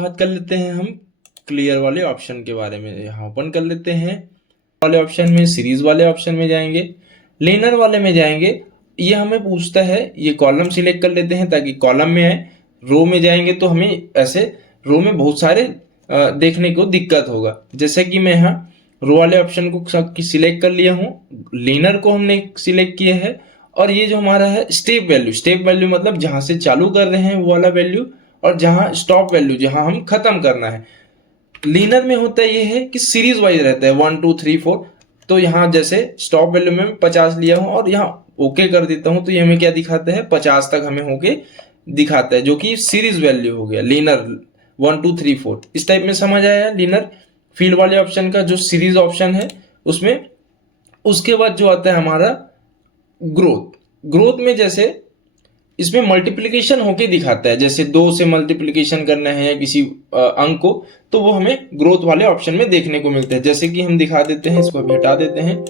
बात कर लेते हैं हम क्लियर वाले ऑप्शन के बारे में। यहाँ ओपन कर लेते हैं वाले ऑप्शन में, सीरीज वाले ऑप्शन में जाएंगे, लीनियर वाले में जाएंगे। ये हमें पूछता है, ये कॉलम सिलेक्ट कर लेते हैं ताकि कॉलम में आए। रो में जाएंगे तो हमें ऐसे रो में बहुत सारे देखने को दिक्कत होगा। जैसे कि मैं यहाँ रो वाले ऑप्शन को सिलेक्ट कर लिया हूँ, लीनियर को हमने सिलेक्ट किया है, और ये जो हमारा है स्टेप वैल्यू मतलब जहां से चालू कर रहे हैं वो वाला वैल्यू, और जहां स्टॉप वैल्यू जहां हम खत्म करना है। लीनियर में होता है ये है कि सीरीज वाइज रहता है 1 2 3 4। तो यहाँ जैसे स्टॉप वैल्यू में 50 लिया हूँ और यहाँ ओके कर देता हूँ, तो ये हमें क्या दिखाता है, 50 तक हमें होके दिखाता है, जो कि सीरीज वैल्यू हो गया लीनियर 1 2 3 4। इस टाइप में समझ आया लीनियर फील्ड वाले ऑप्शन का जो सीरीज ऑप्शन है उसमें। उसके बाद जो आता है हमारा ग्रोथ में जैसे इसमें मल्टीप्लिकेशन होके दिखाता है, जैसे 2 से मल्टीप्लिकेशन करना है या किसी अंक को, तो वो हमें ग्रोथ वाले ऑप्शन में देखने को मिलता है। जैसे कि हम दिखा देते हैं, इसको अभी हटा देते हैं।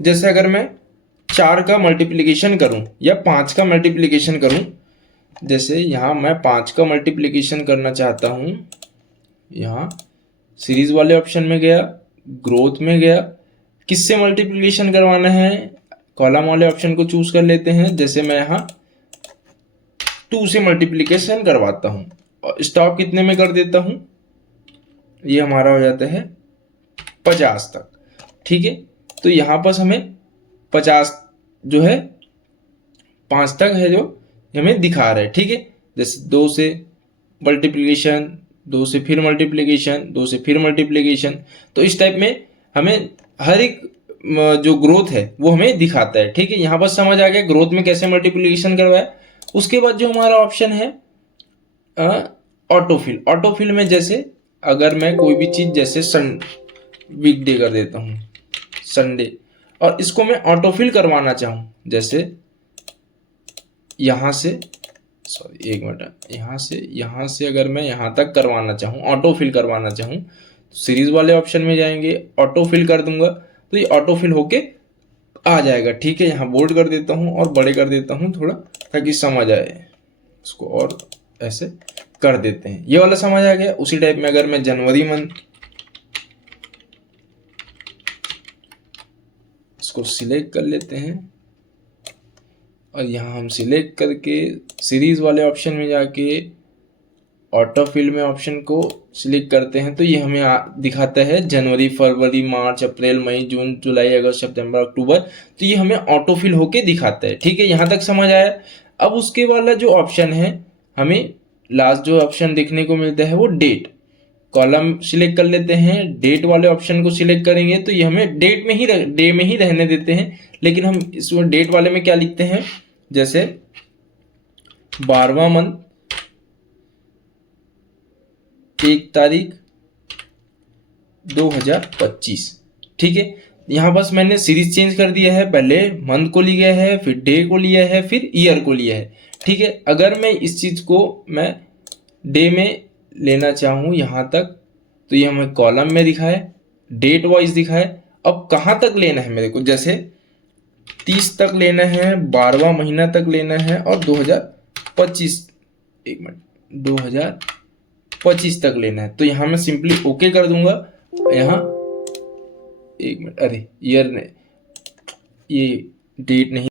जैसे अगर मैं 4 का मल्टीप्लिकेशन करूं या 5 का मल्टीप्लिकेशन करूं, जैसे यहाँ मैं 5 का मल्टीप्लिकेशन करना चाहता हूं, यहाँ सीरीज वाले ऑप्शन में गया, ग्रोथ में गया, किससे मल्टीप्लिकेशन करवाना है, कॉलम वाले ऑप्शन को चूज कर लेते हैं। जैसे मैं यहाँ 2 से मल्टीप्लिकेशन करवाता हूं और स्टॉप कितने में कर देता हूं, ये हमारा हो जाता है 50 तक। ठीक है, तो यहां पर हमें 50 जो है 5 तक है जो हमें दिखा रहा है। ठीक है, जैसे 2 से मल्टीप्लिकेशन, 2 से फिर मल्टीप्लिकेशन, 2 से फिर मल्टीप्लिकेशन, तो इस टाइप में हमें हर एक जो ग्रोथ है वो हमें दिखाता है। ठीक है, यहाँ पर समझ आ गया ग्रोथ में कैसे मल्टीप्लिकेशन करवाए। उसके बाद जो हमारा ऑप्शन है ऑटोफिल में जैसे अगर मैं कोई भी चीज जैसे वीकडे कर देता हूँ संडे, और इसको मैं ऑटोफिल करवाना चाहूँ, जैसे यहाँ से एक मिनट, यहाँ से अगर मैं यहाँ तक करवाना चाहूँ, ऑटोफिल करवाना चाहूँ, तो सीरीज वाले ऑप्शन में जाएंगे, ऑटोफिल कर दूंगा तो ये ऑटोफिल होके आ जाएगा। ठीक है, यहाँ बोल्ड कर देता हूँ और बड़े कर देता हूँ थोड़ा ताकि समझ आए, इसको और ऐसे कर देते हैं, ये वाला समझ आ गया। उसी टाइप में अगर मैं जनवरी मंथ इसको सिलेक्ट कर लेते हैं और यहाँ हम सिलेक्ट करके सीरीज वाले ऑप्शन में जाके ऑटोफिल में ऑप्शन को सिलेक्ट करते हैं, तो ये हमें दिखाता है जनवरी फरवरी मार्च अप्रैल मई जून जुलाई अगस्त सितंबर अक्टूबर, तो ये हमें ऑटोफिल होके दिखाता है। ठीक है, यहाँ तक समझ आया। अब उसके वाला जो ऑप्शन है, हमें लास्ट जो ऑप्शन देखने को मिलता है वो डेट, कॉलम सिलेक्ट कर लेते हैं, डेट वाले ऑप्शन को सिलेक्ट करेंगे तो ये हमें डे में ही रहने देते हैं। लेकिन हम इसमें डेट वाले में क्या लिखते हैं, जैसे 12वां मंथ 1 तारीख 2025। ठीक है, यहां बस मैंने सीरीज चेंज कर दिया है, पहले मंथ को लिया है, फिर डे को लिया है, फिर ईयर को लिया है। ठीक है, अगर मैं इस चीज को मैं डे में लेना चाहूं यहां तक, तो ये हमें कॉलम में दिखाए, डेट वाइज दिखाए। अब कहां तक लेना है मेरे को, जैसे 30 तक लेना है, 12वां महीना तक लेना है और 2025 एक मिनट 2025 तक लेना है, तो यहां मैं सिंपली ओके कर दूंगा। यहाँ एक मिनट, अरे ईयर ने ये डेट नहीं